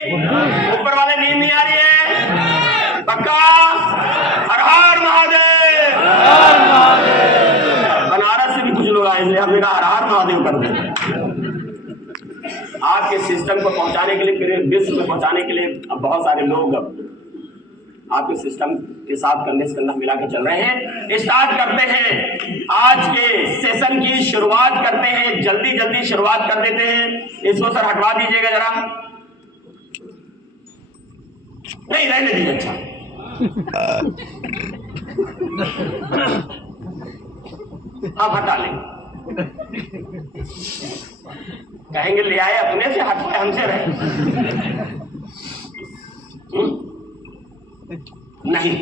ऊपर वाले नींद नहीं आ रही है? पक्का? हर हर महादेव। बनारस से भी कुछ लोग आए थे, हमने कहा हर हर महादेव कर दे। आपके सिस्टम को पहुंचाने के लिए, पूरे विश्व में पहुंचाने के लिए अब बहुत सारे लोग आपके सिस्टम के साथ कंधे से कंधा मिला के चल रहे हैं। स्टार्ट करते हैं, आज के सेशन की शुरुआत करते हैं। जल्दी जल्दी शुरुआत कर देते हैं। इसको सर हटवा दीजिएगा जरा। नहीं रहने दीजिए। अच्छा आप हटा लें। कहेंगे ले आए अपने से, हटवाए हमसे रहे। नहीं,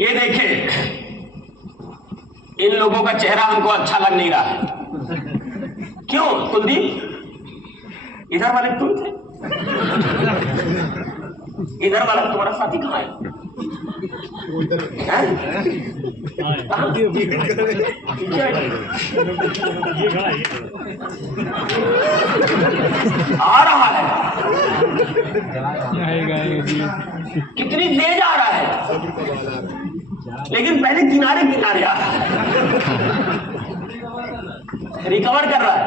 ये देखिए, इन लोगों का चेहरा हमको अच्छा लग नहीं रहा है। क्यों कुलदीप? इधर वाले तुम थे? इधर वाला तुम्हारा साथी कहाँ है? आ रहा है, कितनी तेज आ रहा है, लेकिन पहले किनारे किनारे आ रहा है, रिकवर कर रहा है।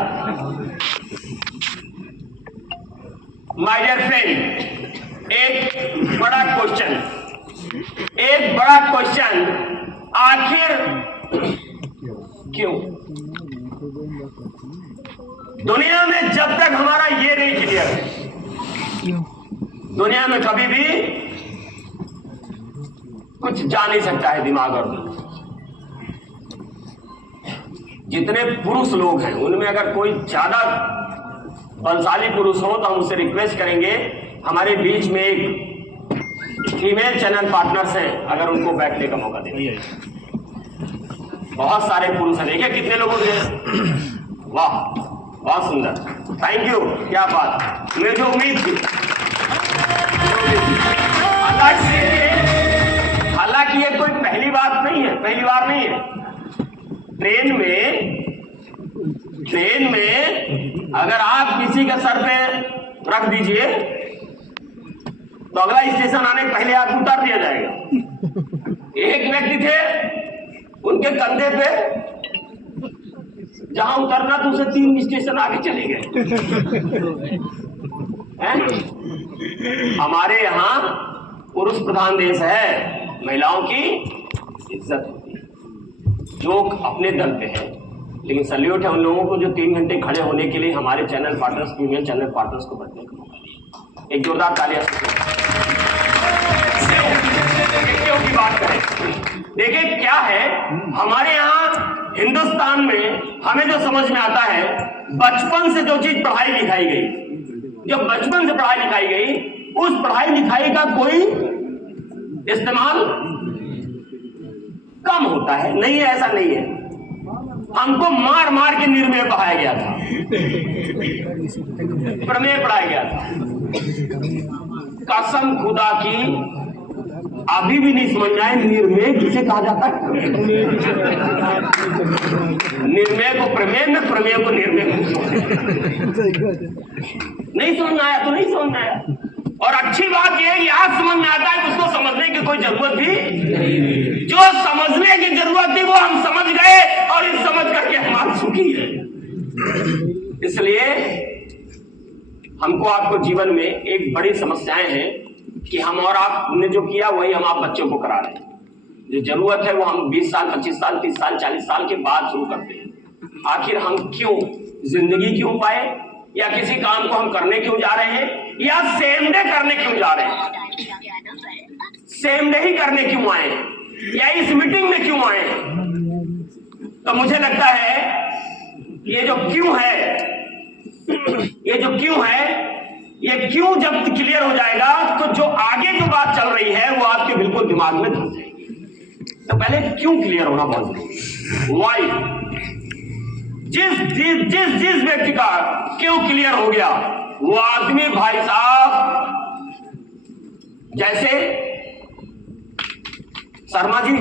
माय डियर फ्रेंड, एक बड़ा क्वेश्चन, आखिर क्यों दुनिया में जब तक हमारा ये नहीं क्लियर है, दुनिया में कभी भी कुछ जा नहीं सकता है दिमाग और दिल। जितने पुरुष लोग हैं उनमें अगर कोई ज्यादा बलशाली पुरुष हो तो हम उससे रिक्वेस्ट करेंगे, हमारे बीच में एक फीमेल चैनल पार्टनर्स हैं, अगर उनको बैठने का मौका दें। बहुत सारे पुरुष हैं, देखिए कितने लोगों ने। वाह, बहुत सुंदर, थैंक यू, क्या बात, मुझे जो उम्मीद थी। हालांकि ये कोई पहली बात नहीं है, पहली बार नहीं है। ट्रेन में अगर आप किसी के सर पे रख दीजिए तो अगला स्टेशन आने के पहले आपको उतार दिया जाएगा। एक व्यक्ति थे, उनके कंधे पे जहां उतरना तो उसे 3 स्टेशन आगे चले गए। हमारे यहाँ पुरुष प्रधान देश है, महिलाओं की इज्जत होती है, जो अपने दल पे है। लेकिन सल्यूट है उन लोगों को जो 3 घंटे खड़े होने के लिए हमारे channel partners, female channel partners को बैठने का मौका दिया। एक जोरदार तालियां की बात करें। देखिए क्या है, हमारे यहाँ हिंदुस्तान में हमें जो समझ में आता है, बचपन से जो चीज पढ़ाई लिखाई गई, जब बचपन से पढ़ाई लिखाई गई, उस पढ़ाई लिखाई का कोई इस्तेमाल कम होता है। नहीं है, ऐसा नहीं है। हमको मार मार के निर्णय पढ़ाया गया था, प्रमेय पढ़ाया गया था। कसम खुदा की अभी भी नहीं समझ में आए निर्णय किसे कहा जाता है। निर्णय को प्रमेय में, प्रमेय को निर्णय नहीं समझ में आया तो नहीं समझ में आया। और अच्छी बात यह है, आज समझ में आता है, उसको समझने की कोई जरूरत भी, जो समझने की जरूरत थी वो हम समझ गए, और इस समझ करके हम आज सुखी है। इसलिए हमको आपको जीवन में एक बड़ी समस्याएं हैं कि हम और आपने जो किया वही हम आप बच्चों को करा रहे हैं। जो जरूरत है वो हम 20 साल, 25 साल, 30 साल, 40 साल के बाद शुरू करते हैं। आखिर हम क्यों जिंदगी क्यों पाए, या किसी काम को हम करने क्यों जा रहे हैं, या सेम डे करने क्यों जा रहे हैं, सेम डे ही करने क्यों आए हैं, या इस मीटिंग में क्यों आए हैं। तो मुझे लगता है ये जो क्यों है, ये क्यों जब क्लियर हो जाएगा तो जो आगे जो बात चल रही है वो आपके बिल्कुल दिमाग में धस जाएगी। तो पहले क्यों क्लियर होना बहुत जरूरी। वाई, जिस व्यक्ति का क्यों क्लियर हो गया, वो आदमी भाई साहब, जैसे शर्मा जी,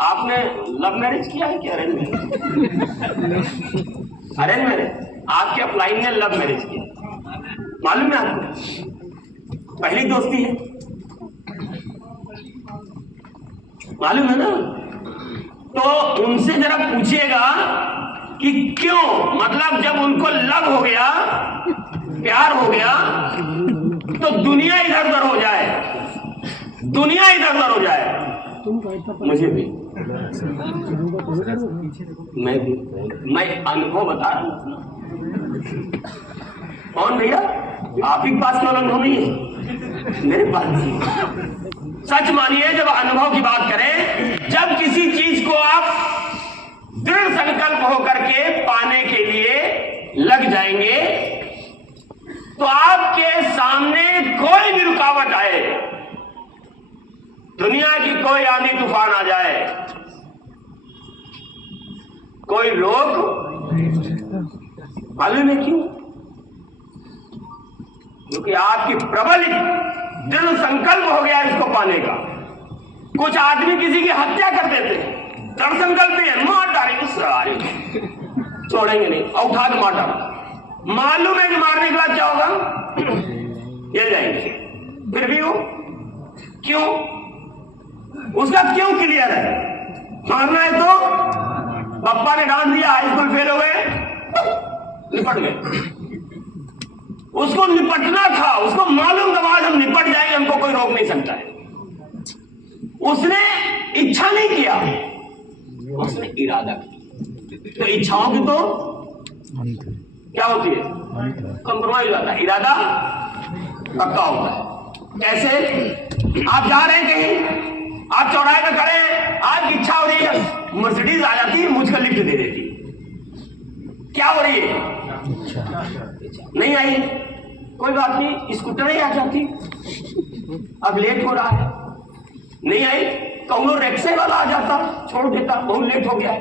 आपने लव मैरिज किया है कि अरेंज मैरिज? Arrange marriage. आपके अपलाइन ने लव मैरिज किया, मालूम है आपको? पहली दोस्ती है, मालूम है ना? तो उनसे जरा पूछिएगा कि क्यों, मतलब जब उनको लव हो गया, प्यार हो गया, तो दुनिया इधर उधर हो जाए, दुनिया इधर उधर हो जाए। मुझे भी, मैं अनुभव बता रहा हूं। कौन भैया? आप ही पास केवल अनुभव नहीं है, मेरे पास नहीं। सच मानिए, जब अनुभव की बात करें, जब किसी चीज को आप दृढ़ संकल्प होकर के पाने के लिए लग जाएंगे, तो आपके सामने कोई भी रुकावट आए, दुनिया की कोई आंधी तूफान आ जाए, कोई रोक, मालूम है क्यों? क्योंकि आपकी प्रबल दृढ़ संकल्प हो गया इसको पाने का। कुछ आदमी किसी की हत्या कर देते, दृढ़ संकल्प है, मार डालेंगे सारे, छोड़ेंगे नहीं, और उठा के मार डालेंगे। मालूम है कि मारने के बाद क्या होगा, ये जाएंगे, फिर भी वो क्यों, उसका क्यों क्लियर है। मारना है तो पप्पा ने डांट दिया, हाई स्कूल फेल हो गए, निपट गए। उसको निपटना था, उसको मालूम था आज हम निपट जाएंगे, हमको कोई रोक नहीं सकता है। उसने इच्छा नहीं किया, उसने इरादा किया। तो इच्छाओं की तो क्या होती है, कंप्रोमाइज होता है, इरादा पक्का होता है। कैसे? आप जा रहे हैं कहीं, आप चौराहे पे खड़े हैं, आपकी इच्छा हो रही है, मर्सिडीज आ जाती है, मुझको लिफ्ट दे देती, क्या हो रही है? नहीं आई, कोई बात नहीं, स्कूटर ही आ जाती, अब लेट हो रहा है, नहीं आई, कौनो रिक्शे वाला आ जाता, छोड़ देता, बहुत लेट हो गया।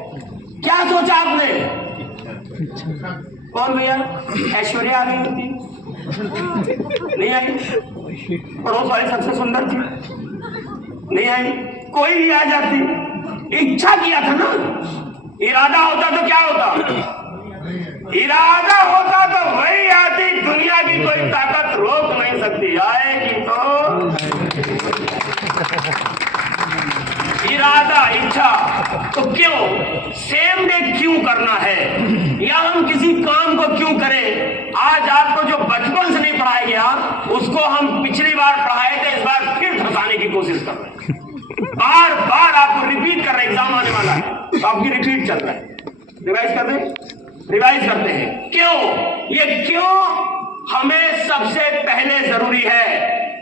क्या सोचा आपने? कौन भैया? ऐश्वर्या आ गई होती, नहीं आई, पड़ोस वाली सबसे सुंदर थी, नहीं आई, कोई भी आ जाती। इच्छा किया था ना, इरादा होता तो क्या होता? इरादा होता तो वही आती, दुनिया की कोई ताकत रोक नहीं सकती, आएगी तो इरादा, इच्छा। तो क्यों सेम डे क्यों करना है, या हम किसी काम को क्यों करें? आज आपको जो बचपन से नहीं पढ़ाया गया, उसको हम पिछली बार पढ़ाए थे, इस बार फिर फंसाने की कोशिश कर रहे हैं, बार बार आपको रिपीट कर रहे हैं। एग्जाम आने वाला है तो आपकी रिपीट चल रहा है, रिवाइज कर दें, रिवाइज करते हैं। क्यों, ये क्यों हमें सबसे पहले जरूरी है?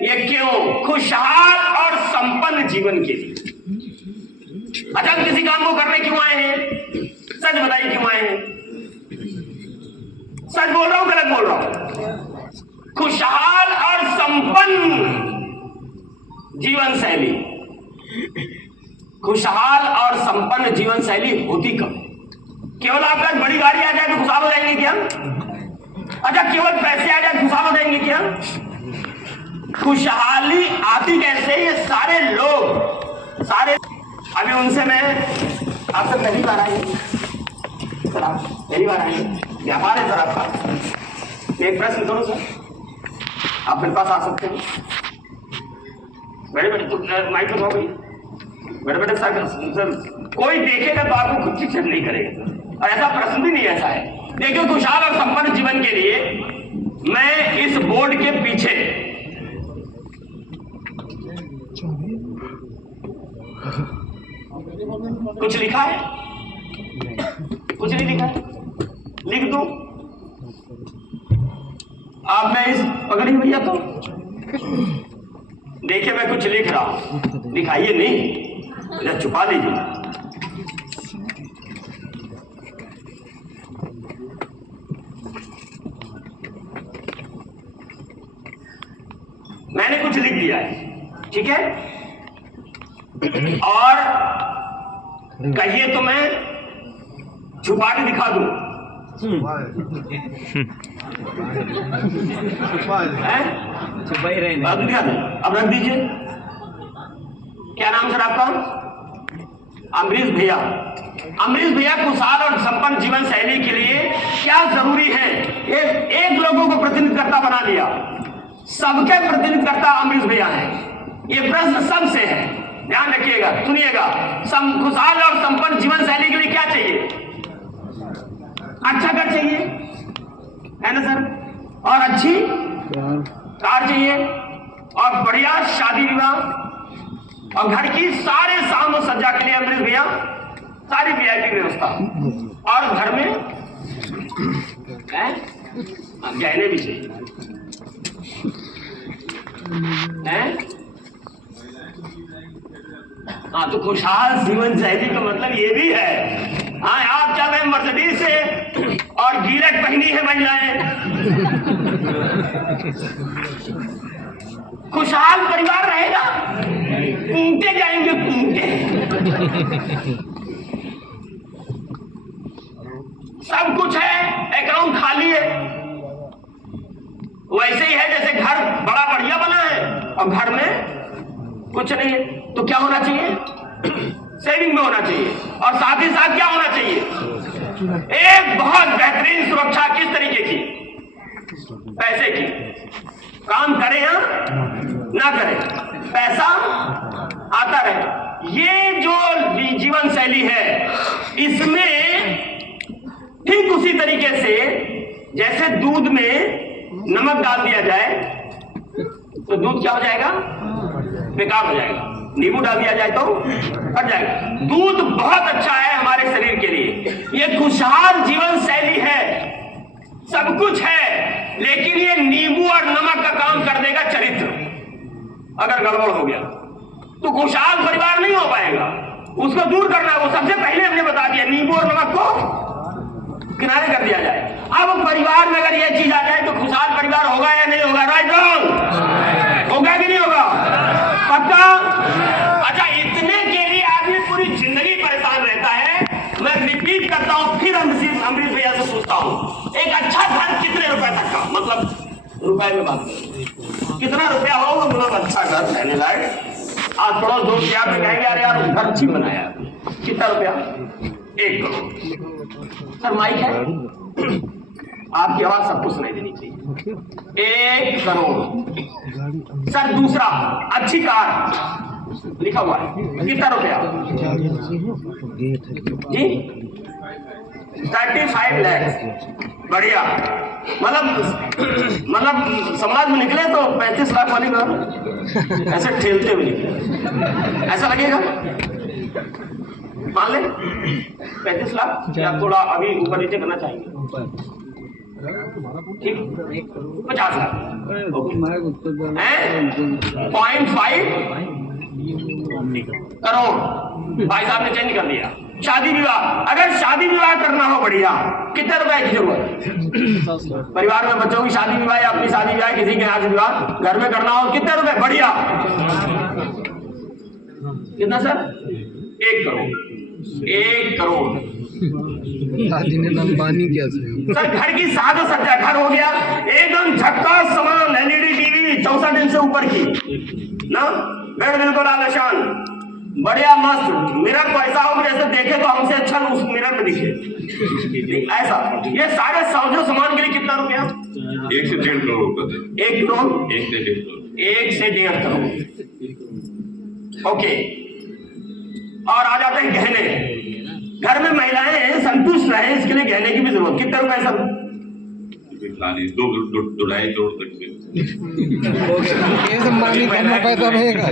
ये क्यों खुशहाल और संपन्न जीवन के लिए। अच्छा, हम किसी काम को करने क्यों आए हैं? सच बताइए, क्यों आए हैं? सच बोल रहा हूं, गलत बोल रहा हूं? खुशहाल और संपन्न जीवन शैली, खुशहाल और संपन्न जीवन शैली होती कब? केवल आपका बड़ी गाड़ी आ जाए तो खुशहाल हो जाएंगे क्या? अच्छा, केवल पैसे आ जाए खुशहाल हो जाएंगे क्या? खुशहाली आती कैसे? ये सारे लोग, सारे, अभी उनसे मैं आपसे पहली बार आई सर, आप पहली बार आए, व्यापार है सर आपका, एक प्रश्न करो सर, आप मेरे पास आ सकते हैं? बड़े बड़े माइक लगाओ भाई, बड़े बड़े सर, कोई देखेगा तो आपको खुद शिक्षित नहीं करेगा, और ऐसा प्रश्न भी नहीं ऐसा है। देखिए, खुशहाल और संपन्न जीवन के लिए मैं इस बोर्ड के पीछे कुछ लिखा है? कुछ नहीं लिखा है, लिख दूं? आप मैं इस पकड़ी भैया तो देखिए, मैं कुछ लिख रहा हूं, दिखाइए नहीं, या छुपा लीजिए। मैंने कुछ लिख दिया है, ठीक है? और कहिए तो मैं छुपा के दिखा दूं? छुपा ही रहे, अब रख दीजिए। क्या नाम सर आपका? अमरीश भैया, अमरीश भैया खुशहाल और संपन्न जीवन शैली के लिए क्या जरूरी है? एक लोगों को प्रतिनिधिकर्ता बना दिया, सबके प्रतिनिधिकर्ता अमरीश भैया है। ये प्रश्न सबसे है, ध्यान रखिएगा, सुनिएगा। खुशहाल और संपन्न जीवन शैली के लिए क्या चाहिए? अच्छा घर चाहिए, है ना सर, और अच्छी कार चाहिए, और बढ़िया शादी विवाह, और घर की सारे साम और सज्जा के लिए अमरीश भैया सारी वीआईपी व्यवस्था, और घर में गहने भी चाहिए, हैं? हाँ, तो खुशहाल जीवन शैली का मतलब ये भी है। हाँ, आप चल रहे मर्सिडीज से और गिलट पहनी है महिलाएं। खुशहाल परिवार रहेगा? कूदते जाएंगे, कूदते। सब कुछ है, अकाउंट खाली है। वैसे ही है जैसे घर बड़ा बढ़िया बना है और घर में कुछ नहीं है। तो क्या होना चाहिए? सेविंग में होना चाहिए, और साथ ही साथ क्या होना चाहिए? एक बहुत बेहतरीन सुरक्षा। किस तरीके की? पैसे की। काम करें या ना करें, पैसा आता रहे। ये जो जीवन शैली है, इसमें ठीक उसी तरीके से जैसे दूध में नमक डाल दिया जाए तो दूध क्या हो जाएगा? बेकार हो जाएगा। नींबू डाल दिया जाए तो कट जाएगा। दूध बहुत अच्छा है हमारे शरीर के लिए। ये खुशहाल जीवन शैली है, सब कुछ है, लेकिन ये नींबू और नमक का काम कर देगा चरित्र। अगर गड़बड़ हो गया तो खुशहाल परिवार नहीं हो पाएगा। उसको दूर करना, वो सबसे पहले हमने बता दिया, नींबू और नमक को किनारे कर दिया जाए। अब परिवार में अगर ये चीज आ जाए तो खुशहाल परिवार होगा या नहीं होगा? Right wrong? होगा कि नहीं होगा? पक्का? अच्छा, इतने के लिए आदमी पूरी जिंदगी परेशान रहता है। मैं रिपीट करता हूं, फिर अमरीश भैया से पूछता हूं, एक अच्छा घर कितने रुपए तक का? मतलब रुपए में बात करें, कितना रुपया होगा मतलब अच्छा घर रहने लायक? आज थोड़ा दो रुपया में कहेंगे अरे यार घर अच्छी बनाया। कितना रुपया? 1 करोड़। सर माइक है, आपकी आवाज सबको सुनाई देनी चाहिए। 1 करोड़। सर दूसरा, अच्छी कार लिखा हुआ है, कितना रुपया जी? 35 लाख। बढ़िया। मतलब समाज में निकले तो 35 लाख वाली कार ऐसे ठेलते हुए निकले, ऐसा लगेगा? मान ले 35 लाख, या थोड़ा अभी ऊपर नीचे करना चाहिए? ठीक, 50 लाख। 0.5 करोड़ भाई साहब ने चेंज कर दिया। शादी विवाह, अगर शादी विवाह करना हो बढ़िया, कितने रुपए की जरूरत? परिवार में बच्चों की शादी विवाह या अपनी शादी विवाह, किसी के यहाँ से विवाह घर में करना हो, कितने रुपए? बढ़िया। कितना सर? 1 करोड़। 1 करोड़। सर घर की सादा सज्जा, घर हो गया एकदम झक्कास सामान, एलईडी टीवी 64 इंच से ऊपर की ना, बेड बिल्कुल आलीशान, बढ़िया मस्त, मिरर को ऐसा हो जैसे देखे तो हमसे अच्छा उस मिरर में दिखे, ऐसा। ये सारे साजो सामान के लिए कितना रुपया? 1 से 1.5 करोड़। 1 करोड़? 1 से 1.5 करोड़। 1 से 1.5 करोड़। ओके, और आ जाते हैं गहने। घर में महिलाएं संतुष्ट रहे, इसके लिए गहने की भी जरूरत। कितने रुपए सर? 2.5 करोड़ तक से। पैसा रहेगा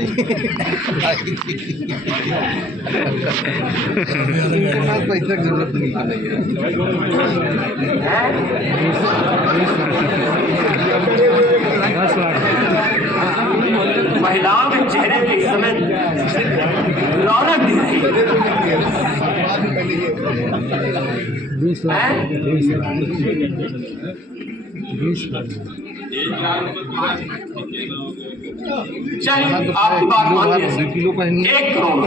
पैसा की जरूरत नहीं महिलाओं के चेहरे पे इस समय रौनक दिख रही है। 20 लाख। चलिए आपकी बात मानिए, 1 करोड़।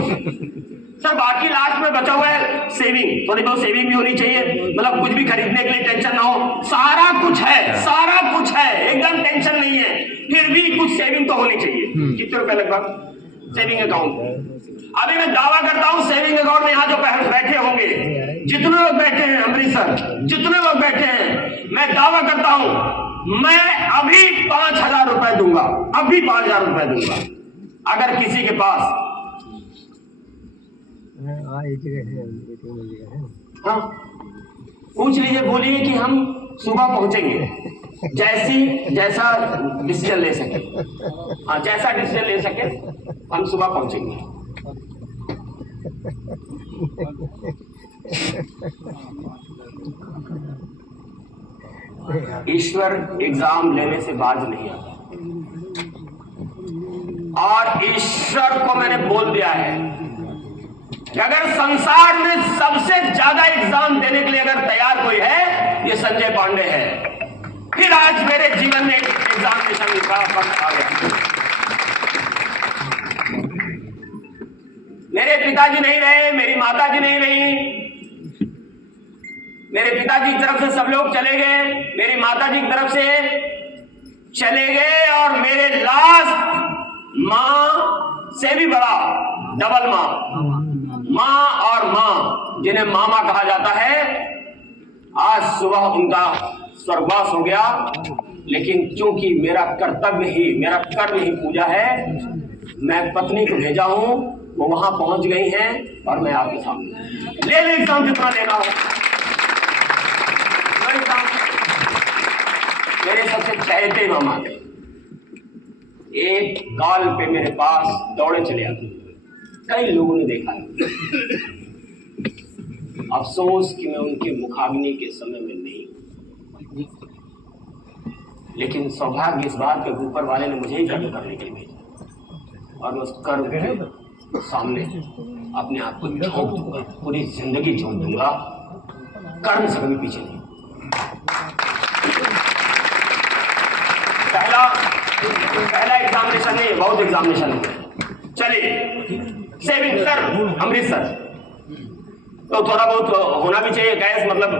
सर बाकी लास्ट में बचा हुआ है सेविंग, थोड़ी बहुत सेविंग भी होनी चाहिए, मतलब कुछ भी खरीदने के लिए टेंशन ना हो। सारा कुछ है, सारा कुछ है, एकदम टेंशन नहीं है, फिर भी कुछ सेविंग तो होनी चाहिए। कितने रुपए लगभग? Saving account. अभी मैं दावा करता हूं सेविंग अकाउंट में यहाँ जो बैठे होंगे, जितने लोग बैठे हैं अमृतसर, जितने लोग बैठे हैं, मैं दावा करता हूं मैं अभी 5,000 रुपए दूंगा, अभी 5,000 रुपए दूंगा। अगर किसी के पास हाँ पूछ लीजिए, बोलिए कि हम सुबह पहुंचेंगे, जैसा डिसीजन ले सके, हाँ जैसा डिसीजन ले सके हम सुबह पहुंचेंगे। ईश्वर एग्जाम लेने से बाज नहीं आता, और ईश्वर को मैंने बोल दिया है कि अगर संसार में सबसे ज्यादा एग्जाम देने के लिए अगर तैयार कोई है, ये संजय पांडे है। फिर आज मेरे जीवन में एग्जामिनेशन का वक्त आ गया। मेरे पिताजी नहीं रहे, मेरी माताजी नहीं रही। मेरे पिताजी की तरफ से सब लोग चले गए, मेरी माताजी की तरफ से चले गए, और मेरे लास्ट मां से भी बड़ा डबल मां और मां जिन्हें मामा कहा जाता है, आज सुबह उनका स्वर्गवास हो गया। लेकिन क्योंकि मेरा कर्तव्य ही, मेरा कर्म ही पूजा है, मैं पत्नी को भेजा हूं, वो वहां पहुंच गई हैं, और मैं आपके सामने ले एग्जाम जितना लेना हो। मेरे सबसे चहेते मामा थे, एक कॉल पे मेरे पास दौड़े चले आते, कई लोगों ने देखा है। अफसोस कि मैं उनके मुखाग्नि के समय में नहीं हूं, लेकिन सौभाग्य इस बात के ऊपर वाले ने मुझे ही कर्म करने के लिए भेजा, और मैं उस कर्म के सामने अपने आप को झोंक दूंगा, पूरी जिंदगी झोंक दूंगा, कर्म से कभी पीछे नहीं। पहला एग्जामिनेशन नहीं, बहुत एग्जामिनेशन है। चलिए सेविंग सर, अमृतसर तो थोड़ा बहुत होना भी चाहिए कैश, मतलब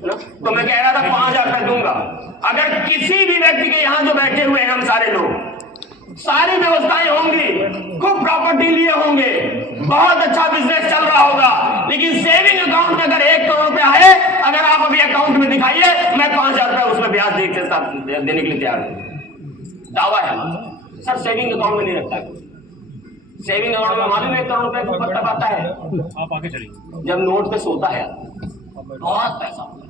ना? तो मैं कह रहा था 5,000 रुपए दूंगा। अगर किसी भी व्यक्ति के यहाँ जो बैठे हुए हैं हम सारे लोग, सारी व्यवस्थाएं होंगी, खूब प्रॉपर्टी लिए होंगे, बहुत अच्छा बिजनेस चल रहा होगा, लेकिन सेविंग अकाउंट में अगर 1 करोड़ रुपया है, अगर आप अभी अकाउंट में दिखाइए, मैं 5,000 रुपए उसमें ब्याज देने के लिए तैयार हूं। दावा है सर, सेविंग अकाउंट में नहीं रखता है। सेविंग अकाउंट में मालूम है 1 करोड़ रुपए ऊपर तब आता है, आप आगे चलिए, जब नोट पे सोता है, बहुत पैसा होता है,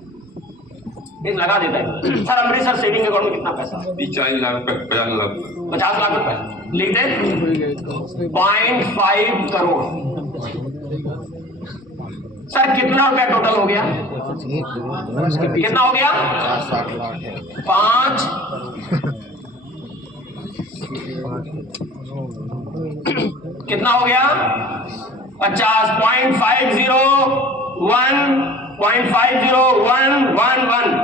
लगा देता है। सर अमृतसर सेविंग अकाउंट में कितना पैसा? 40 लाख रुपए, 50 लाख रुपए लिख दे, 0.5 करोड़। सर कितना रुपया टोटल हो गया? कितना हो गया? 5 कितना हो गया? 50 0.50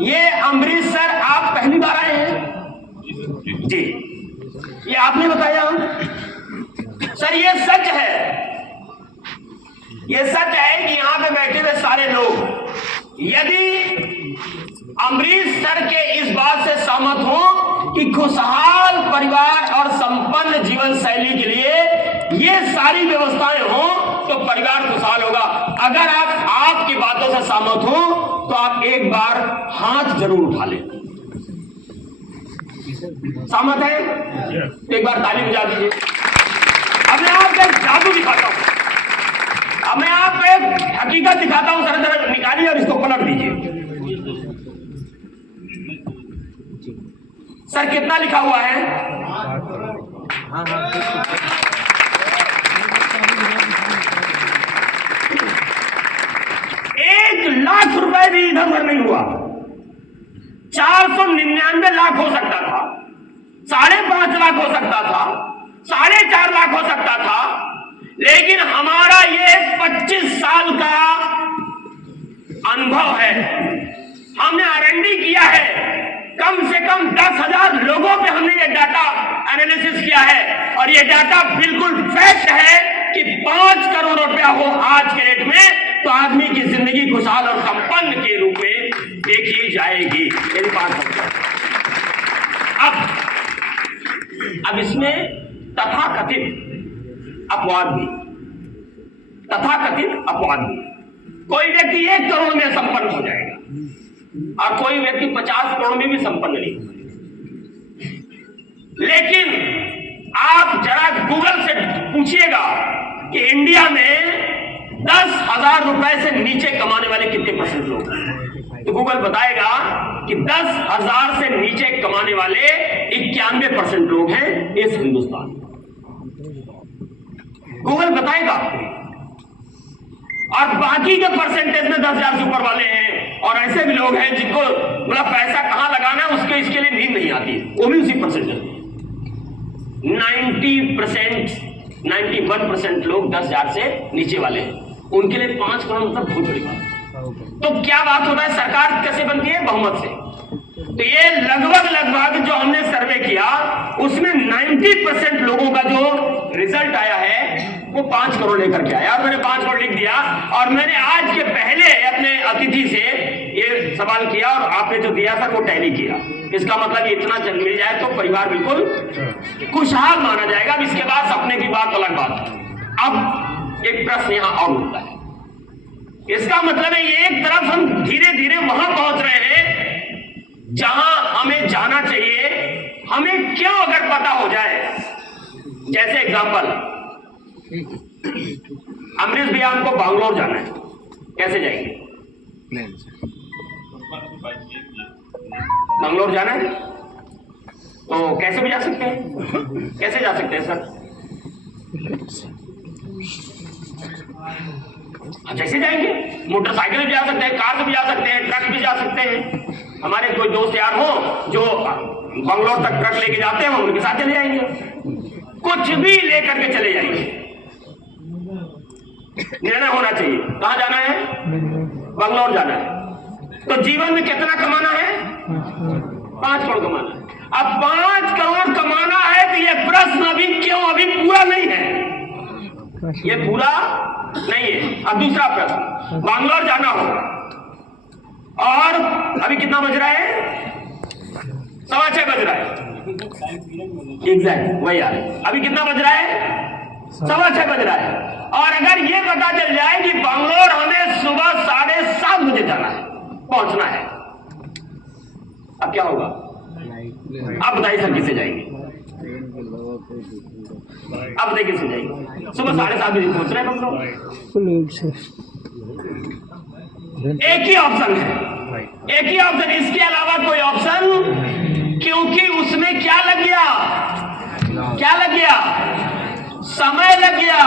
ये अमृतसर आप पहली बार आए हैं जी? ये आपने बताया सर? ये सच है, ये सच है कि यहां पे बैठे हुए सारे लोग यदि अमृतसर के इस बात से सहमत हो कि खुशहाल परिवार और संपन्न जीवन शैली के लिए ये सारी व्यवस्थाएं हो, तो परिवार खुशहाल होगा। अगर आप आपकी बातों से सहमत हो तो आप एक बार हाथ जरूर उठा लें। सहमत है? एक बार ताली बजा दीजिए। अब मैं आपको एक जादू दिखाता हूं, अब मैं आपको एक हकीकत दिखाता हूं। जरा जरा निकालिए और इसको पलट दीजिए। सर कितना लिखा हुआ है? 1 लाख रुपए भी इधर उधर नहीं हुआ। 499 लाख हो सकता था, 5.5 लाख हो सकता था, 4.5 लाख हो सकता था, लेकिन हमारा ये 25 साल का अनुभव है। हमने R&D किया है, कम से कम 10,000 लोगों पे हमने ये डाटा एनालिसिस किया है, और ये डाटा बिल्कुल फैक्ट है कि 5 करोड़ रुपया हो आज के रेट में तो आदमी की जिंदगी खुशहाल और संपन्न के रूप में देखी जाएगी। मेरी बात अब इसमें तथाकथित अपवाद भी, तथाकथित अपवाद भी। कोई व्यक्ति 1 करोड़ में संपन्न हो जाएगा और कोई व्यक्ति 50 करोड़ में भी संपन्न नहीं होगा। लेकिन आप जरा गूगल से पूछिएगा कि इंडिया में 10,000 रुपए से नीचे कमाने वाले कितने परसेंट लोग हैं, तो गूगल बताएगा कि 10,000 से नीचे कमाने वाले 91% लोग हैं इस हिंदुस्तान में। गूगल बताएगा। और बाकी के परसेंटेज में 10,000 से ऊपर वाले हैं और ऐसे भी लोग हैं जिनको मतलब पैसा कहां लगाना है उसके इसके लिए नींद नहीं आती, वो भी उसी परसेंटेज में। 90%, 91% लोग 10,000 से नीचे वाले हैं, उनके लिए 5 करोड़ मतलब बहुत बड़ी बात। तो क्या बात होता है, सरकार कैसे बनती है? बहुमत से। तो ये लगभग जो हमने सर्वे किया उसमें 90% लोगों का जो रिजल्ट आया है वो 5 करोड़ लेकर के आया। और मैंने 5 करोड़ लिख दिया और मैंने आज के पहले अपने अतिथि से ये सवाल किया और आपने जो दिया था वो टैली किया। इसका मतलब इतना जब मिल जाए तो परिवार बिल्कुल खुशहाल माना जाएगा। अब इसके बाद सपने की बात अलग बात है। अब एक प्रश्न यहां और उठता है, इसका मतलब है ये एक तरफ हम धीरे धीरे वहां पहुंच रहे हैं जहां हमें जाना चाहिए। हमें क्यों अगर पता हो जाए, जैसे एग्जांपल अमरीश भैया हमको बैंगलोर जाना है, कैसे जाएंगे? बैंगलोर जाना है तो कैसे भी जा सकते हैं? कैसे जा सकते हैं सर? जैसे जाएंगे, मोटरसाइकिल भी जा सकते हैं, कार से भी जा सकते हैं, ट्रक भी जा सकते हैं। हमारे कोई दोस्त यार हो जो बंगलोर तक ट्रक लेके जाते हैं, हम उनके साथ चले जाएंगे। कुछ भी लेकर के चले जाएंगे। निर्णय होना चाहिए कहां जाना है? बंगलोर जाना है। तो जीवन में कितना कमाना है? 5 करोड़ कमाना है। अब 5 करोड़ कमाना है तो यह प्रश्न अभी क्यों अभी पूरा नहीं है? ये पूरा नहीं है। अब दूसरा प्रश्न, बैंगलोर जाना होगा और अभी कितना बज रहा है? 6:15 बज रहा है। एग्जैक्ट वही आ रहा है। अभी कितना बज रहा है? 6:15 बज रहा है। और अगर ये पता चल जाए कि बैंगलोर हमें सुबह 7:30 बजे जाना है, पहुंचना है, अब क्या होगा? आप बताइए सर, किससे जाएंगे? अब बताइए किससे जाएंगे? सुबह 7:30 बजे पहुंच रहे हैं बैंगलोर। एक ही ऑप्शन है, एक ही ऑप्शन, इसके अलावा कोई ऑप्शन, क्योंकि उसमें क्या लग गया? क्या लग गया? समय लग गया।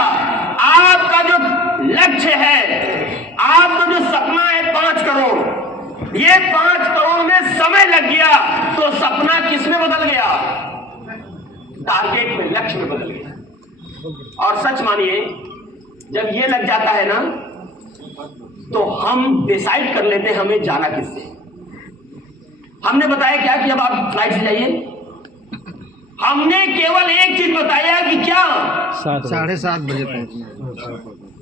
आपका जो लक्ष्य है, आपका जो सपना है 5 करोड़, ये 5 करोड़ में समय लग गया तो सपना किस में बदल गया? टारगेट में, लक्ष्य में बदल गया। और सच मानिए, जब ये लग जाता है ना तो हम डिसाइड कर लेते हैं हमें जाना किससे। हमने बताया क्या कि अब आप फ्लाइट से जाइए, हमने केवल एक चीज बताया कि क्या 7:30 बजे पहुंचना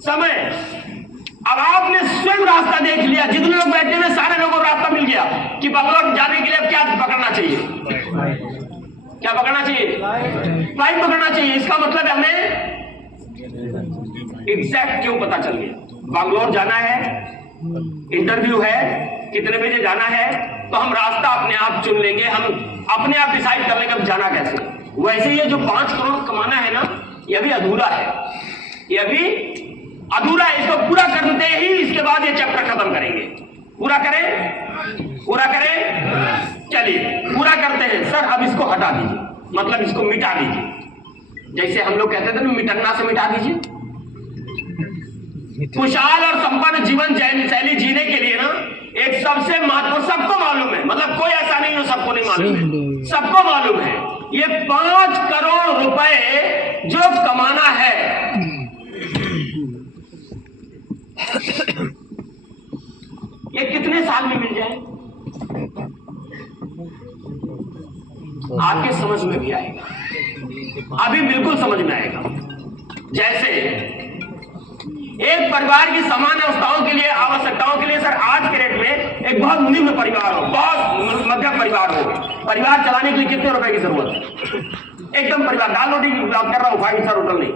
समय। अब आपने स्वयं रास्ता देख लिया, जितने लोग बैठे हुए सारे लोगों को रास्ता मिल गया कि बैंगलोर जाने के लिए अब क्या पकड़ना चाहिए? क्या पकड़ना चाहिए? फ्लाइट पकड़ना चाहिए। इसका मतलब हमें एग्जैक्ट क्यों पता चल गया? बैंगलोर जाना है, इंटरव्यू है, कितने बजे जाना है, तो हम रास्ता अपने आप चुन लेंगे, हम अपने आप डिसाइड कर लेंगे अब जाना कैसे। वैसे ये जो 5 करोड़ कमाना है ना, ये अभी अधूरा है, ये अभी अधूरा है। इसको पूरा करते ही इसके बाद ये चैप्टर खत्म करेंगे। पूरा करें, पूरा करें, चलिए पूरा करते हैं। सर अब इसको हटा दीजिए, मतलब इसको मिटा दीजिए। जैसे हम लोग कहते थे ना, मिटन्ना से मिटा दीजिए। खुशहाल और संपन्न जीवन शैली जीने के लिए ना एक सबसे महत्वपूर्ण, सबको मालूम है, मतलब कोई ऐसा नहीं हो सबको नहीं मालूम है, सबको मालूम है, ये 5 करोड़ रुपए जो कमाना है, ये कितने साल में मिल जाए? आपके समझ में भी आएगा, अभी बिल्कुल समझ में आएगा। जैसे एक परिवार की समान आवश्यकताओं के लिए सर आज के रेट में एक बहुत निम्न परिवार हो, बहुत मध्यम परिवार हो, परिवार चलाने के लिए कितने रुपए की जरूरत है? एकदम परिवार, दाल रोटी की बात कर रहा हूँ, 5 स्टार होटल नहीं,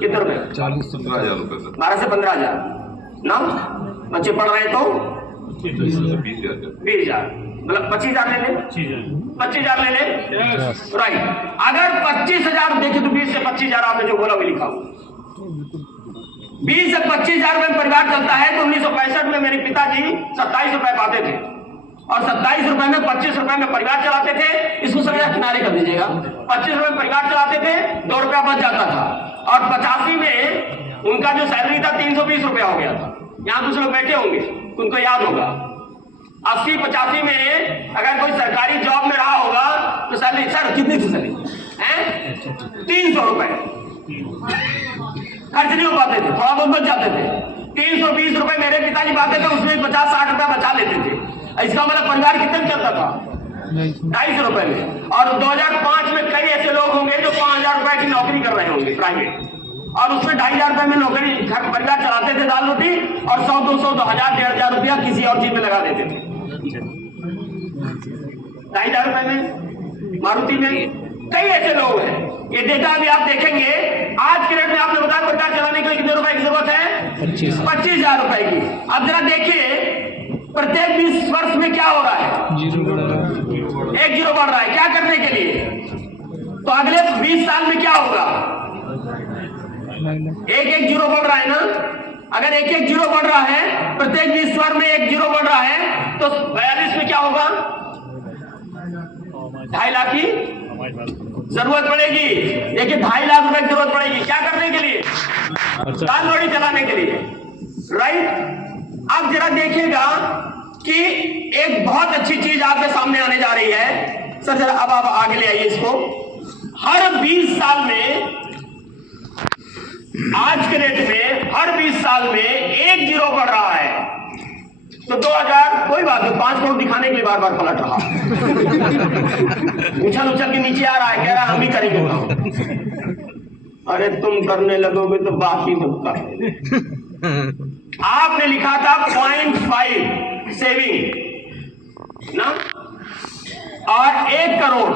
कितने रुपए? 15,000 रुपए सर। 12 से 15,000 ना, बच्चे पढ़ रहे तो 20,000, मतलब 25,000 ले ले, 25,000 ले ले, राइट। अगर 25,000 देखे तो 20 से 25,000 आपने जो बोला वो लिखा, 20 से 25,000 रुपए परिवार चलता है। तो 1965 में मेरे पिताजी 27 रुपए पाते थे और 27 रुपए में 25 रुपए में परिवार चलाते थे। इसको समझा किनारे कर दीजिएगा, 25 रुपए में परिवार चलाते थे, 2 रुपया बच जाता था। और 85 में उनका जो सैलरी था 320 रुपया हो गया था। यहाँ कुछ लोग बैठे होंगे, उनको याद होगा 80-85 में अगर कोई सरकारी जॉब में रहा होगा तो सैलरी सर कितनी थी सैलरी? 300 रुपए, खर्च नहीं हो पाते थे, थोड़ा बहुत बच जाते थे। 320 रुपए मेरे पिताजी पाते थे, उसमें 50-60 रुपया बचा लेते थे। इसका मतलब परिवार कितने में चलता था? 250 रुपए में। और 2005 में कई ऐसे लोग होंगे जो 5,000 रुपए की नौकरी कर रहे होंगे प्राइवेट, और उसमें 2,500 रुपए में नौकरी परिवार चलाते थे, दाल रोटी, और 100, 200, 2,000, 1,500 रुपया किसी और चीज में लगा देते थे। 2,500 रुपए में मारुति में कई ऐसे लोग हैं। ये डेटा भी आप देखेंगे। आज के रेट में आपने बताया परिवार चलाने के लिए कितने रुपए की जरूरत है? 25,000 रुपए की। अब जरा देखिए प्रत्येक 20 वर्ष में क्या हो रहा है? 1 जीरो बढ़ रहा है। क्या करने के लिए? तो अगले 20 साल में क्या होगा? 1-1 जीरो बढ़ रहा है ना। अगर 1-1 जीरो बढ़ रहा है, प्रत्येक 20 वर्ष में 1 जीरो बढ़ रहा है, तो 42 में क्या होगा? 2.5 लाख की जरूरत पड़ेगी। देखिए 2.5 लाख रुपए की जरूरत पड़ेगी। क्या करने के लिए? दाल रोटी चलाने के लिए, राइट। अब जरा देखिएगा कि एक बहुत अच्छी चीज आपके सामने आने जा रही है। सर जरा अब आप आगे ले आइए इसको। हर 20 साल में, आज के रेट में हर 20 साल में 1 जीरो बढ़ रहा है। तो 2000 कोई बात नहीं, 5 करोड़ दिखाने के लिए बार बार पलट रहा, उछल उछल के नीचे आ रहा है, कह रहा हम भी करेंगे। अरे तुम करने लगोगे तो बाकी सब कर। आपने लिखा था 0.5 सेविंग ना, और 1 करोड़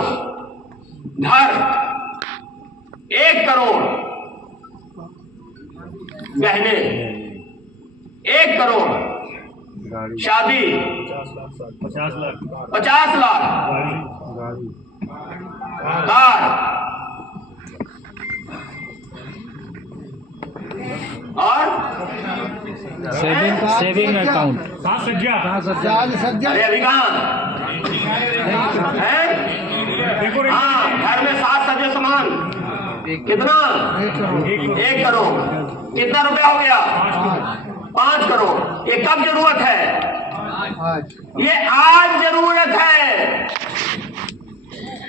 घर, 1 करोड़ गहने, 1 करोड़ शादी, 50 लाख कार, और सेविंग अकाउंट। अरे अभी कहाँ है? हाँ, घर में 7 सजे सामान, कितना? 1 करोड़। कितना रुपया हो गया? 5 करोड़। ये कब जरूरत है? ये आज जरूरत है।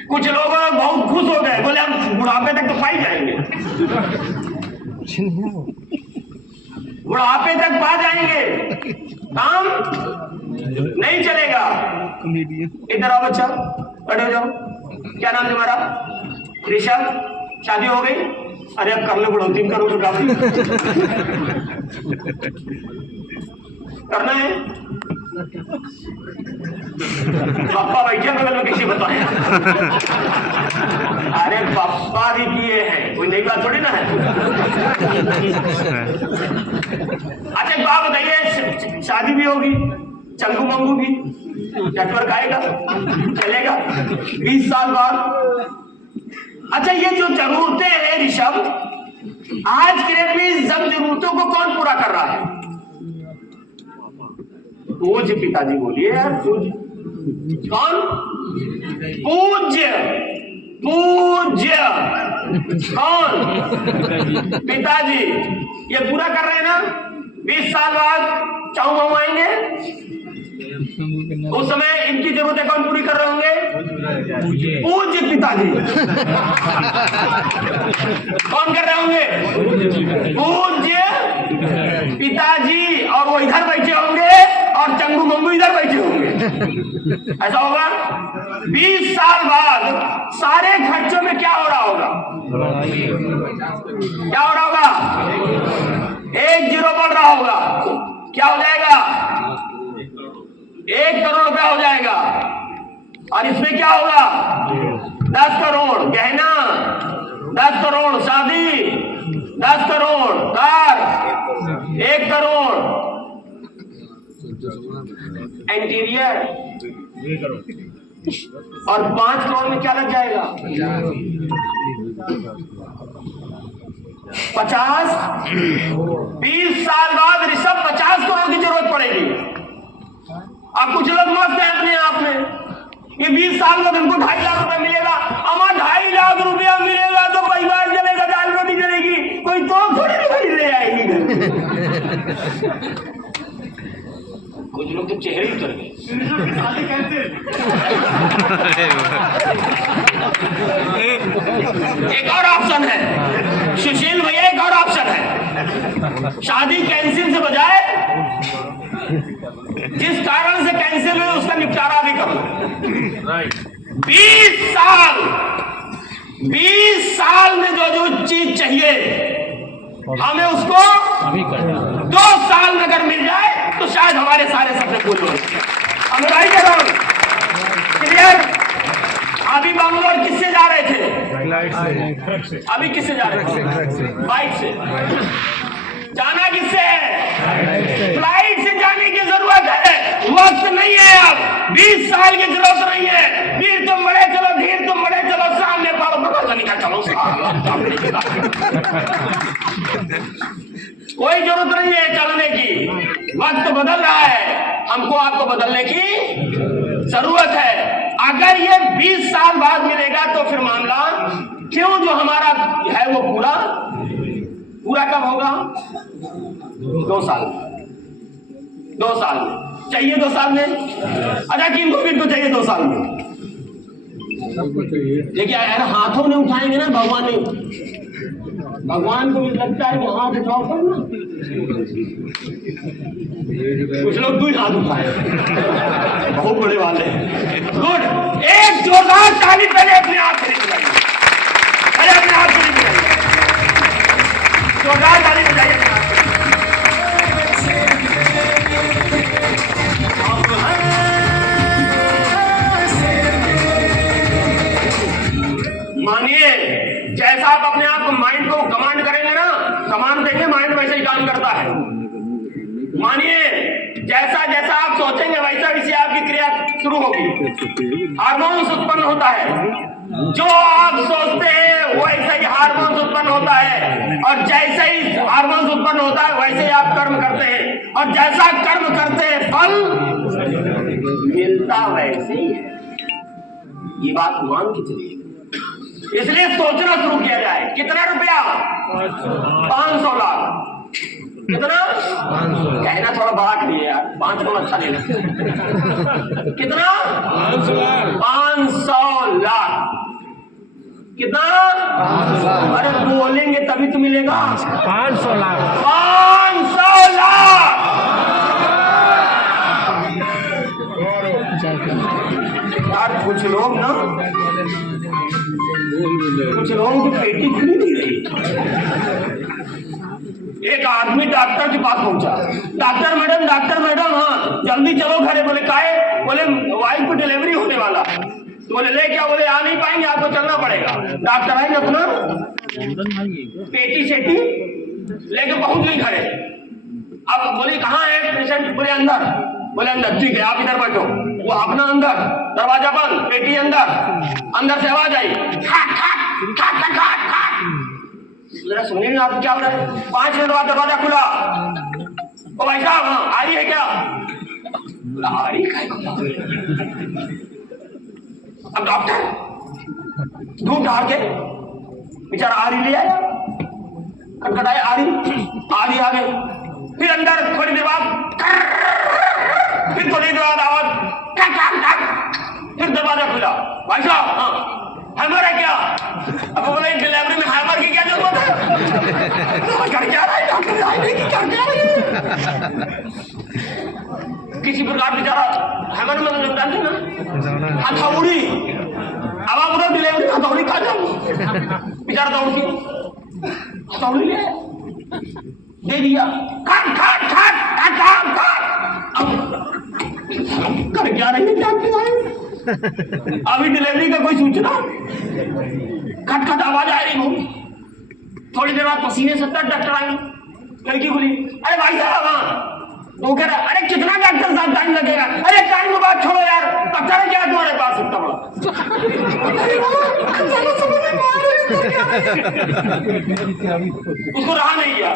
कुछ लोग बहुत खुश हो गए, बोले हम बुढ़ापे तक तो पाई जाएंगे, बुढ़ापे तक पा जाएंगे, काम नहीं चलेगा। इधर आओ बच्चा, खड़े हो जाओ। क्या नाम तुम्हारा? ऋषभ। शादी हो गई? अरे अब कर लो, बढ़ोतरी करो तो काम करना है। पापा बैठे बगल में, किसी बताए? अरे पापा भी किए हैं, कोई नई बात थोड़ी ना है। अच्छा एक बात बताइए, शादी भी होगी, चंगू मंगू भी, नेटवर्क आएगा, चलेगा 20 साल बाद। अच्छा ये जो जरूरतें हैं ऋषभ, आज के डेट में सब जरूरतों को कौन पूरा कर रहा है? पूज्य पिताजी बोलिए यार, पूज्य कौन? पूज्य, पूज्य कौन? पिताजी। ये पूरा कर रहे हैं ना। 20 साल बाद चाऊ माऊ आएंगे, उस समय इनकी जरूरतें कौन पूरी कर रहे होंगे? पूज्य पिताजी। कौन कर रहे होंगे? पूज्य पिताजी। और वो इधर बैठे होंगे और चंगू मंगू इधर बैठे होंगे। ऐसा होगा। 20 साल बाद सारे खर्चों में क्या हो रहा होगा? क्या हो रहा होगा? एक जीरो बढ़ रहा होगा, क्या हो जाएगा? 1 करोड़ रुपया हो जाएगा। और इसमें क्या होगा? 10 करोड़ गहना, 10 करोड़ शादी, 10 करोड़ कार, 1 करोड़ इंटीरियर, और 5 करोड़ में क्या लग जाएगा? 50। 20 साल बाद ऋषभ 50 करोड़ की जरूरत पड़ेगी। अब कुछ लोग मस्त है अपने आप में, ये 20 साल बाद हमको 2.5 लाख रुपया मिलेगा, हमारा 2.5 लाख रुपया मिलेगा तो परिवार चलेगा, दाल रोटी चलेगी, कोई तो थोड़ी ले आएगी घर। कुछ लोग तो चेहरे ही उतर गए। एक और ऑप्शन है सुशील भैया, एक और ऑप्शन है, शादी कैंसिल से बजाय जिस कारण से कैंसिल हुई उसका निपटारा भी करो। 20 साल में जो चीज चाहिए हमें उसको 2 साल में अगर मिल जाए तो शायद हमारे सारे सपने पूरे हो। हमें भाई कह रहा हूं क्लियर। अभी बंगलोर किससे जा रहे थे? अभी किससे जा रहे थे? बाइक से। जाना किससे है? फ्लाइट से जाने की जरूरत है, वक्त नहीं है। अब 20 साल की जरूरत नहीं है। वीर तुम बड़े चलो, धीर तुम बड़े चलो, सामने पड़ो भगवान का चलो, कोई जरूरत नहीं है चलने की। वक्त बदल रहा है, हमको आपको बदलने की जरूरत है। अगर ये 20 साल बाद मिलेगा तो फिर मामला क्यों जो हमारा है वो पूरा कब होगा? 2 साल। 2 साल चाहिए, 2 साल में। अच्छा किनको किनको चाहिए 2 साल में? देखिए अगर हाथों में उठाएंगे ना भगवान को भी लगता है कि हाथ उठाओ पर ना, कुछ लोग 2 हाथ उठाए, बहुत बड़े वाले। गुड, एक जोरदार ताली पहले अपने आप से बजाइए, पहले अपने आप से बजाइए, जोरदार ताली बजाइए अपने आप से। मानिए जैसा आप अपने आप को माइंड को कमांड करेंगे ना, कमांड देंगे माइंड वैसे ही काम करता है। मानिए जैसा जैसा आप सोचेंगे वैसा वैसे आपकी क्रिया शुरू होगी। हार्मोन्स उत्पन्न होता है, जो आप सोचते हैं वैसे ही हार्मोन्स उत्पन्न होता है, और जैसे ही हार्मोन्स उत्पन्न होता है वैसे ही आप कर्म करते हैं, और जैसा कर्म करते हैं फल मिलता वैसे ही है। ये बात मान के चलिए, इसलिए सोचना शुरू किया जाए। कितना रुपया? 500 लाख। कितना? 500। कहना थोड़ा बड़ा करिए यार, 5 को अच्छा नहीं लगता। कितना? 500 लाख। कितना? 500। अरे बोलेंगे तभी तो मिलेगा। 500 लाख। 500 लाख। यार कुछ लोग ना, कुछ लोगों की पेटी खुली नहीं रही। एक आदमी डॉक्टर के पास पहुंचा, डॉक्टर मैडम हाँ जल्दी चलो घरे। बोले काहे? बोले वाइफ को डिलीवरी होने वाला। तो बोले ले क्या? बोले आ नहीं पाएंगे, आपको चलना पड़ेगा। डॉक्टर आएंगे अपना पेटी सेटी लेके पहुंच गई घरे। अब बोले कहाँ है पेशेंट? बोले अंदर। बोले अंदर, ठीक है आप इधर बैठो। वो अपना अंदर, दरवाजा बंद, पेटी अंदर से आवाज आई, खाट खाट खाट खाट खाट खाट। जरा सुनिए ना आप क्या हो रहा है। 5 मिनट बाद दरवाजा खुला। ओ भाई साहब हाँ आ रही है क्या? आ रही है। अब डॉक्टर दूध डाल के बेचारा आ रही ले आया, कटकटाए आ रही आ गई। फिर अंदर थोड़ी देर बाद, फिर थोड़ी देर बाद आवाज टक टक टक। फिर दरवाजा खुला। भाई साहब हाँ हैमर है क्या? अब बोले डिलीवरी में हैमर की क्या जरूरत है? कर क्या रहा है डॉक्टर? कर क्या रही है? किसी प्रकार बेचारा हैमर में जानते ना हथौड़ी। अब आप बोलो डिलीवरी हथौड़ी खा जाओ, बेचारा दौड़ के हथौड़ी ले दे दिया, खट खट खट खट खट। अब कर क्या रही है डॉक्टर साहब? अभी डिलीवरी का कोई सूचना? खट खट आवाज आ रही हो। थोड़ी देर बाद पसीने से तक डॉक्टर आई, लड़की बोली अरे भाई साहब हाँ। तो कह रहा अरे कितना डॉक्टर साहब टाइम लगेगा? अरे टाइम की बात छोड़ो यार, पत्थर क्या है तुम्हारे पास इतना बड़ा? उसको रहा नहीं गया,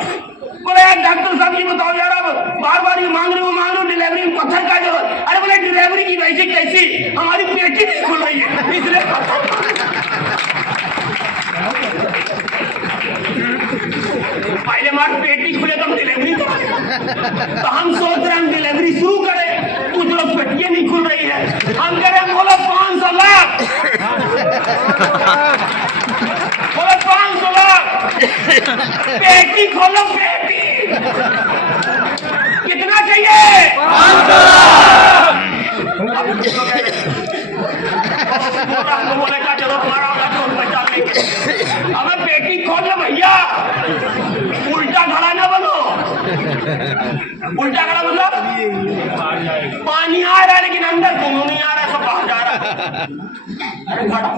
बोले यार डॉक्टर साहब जी बताओ यार, अब बार बार ये मांग रहे हो डिलीवरी में पत्थर का जरूरत। अरे बोले डिलीवरी की वैसे कैसी, हमारी पेटी नहीं खुल रही है इसलिए पत्थर। पहले मार पेटी खुले तो हम डिलीवरी करें, तो हम सोच रहे हैं डिलीवरी शुरू करें, कुछ लोग पेटियां नहीं खुल रही है, हम कह रहे हैं बोलो 500 लाख, बोलो 500 लाख, पेटी खोलो पेटी। कितना चाहिए? 500 लाख। बोले का चलो हमारा होगा तो बचा लेंगे। अबे पेटी खोलो भैया, उल्टा खड़ा ना बनो। उल्टा खड़ा मतलब पानी आ रहा है लेकिन अंदर दोनों नहीं आ रहा, सब बाहर जा रहा है। अरे खड़ा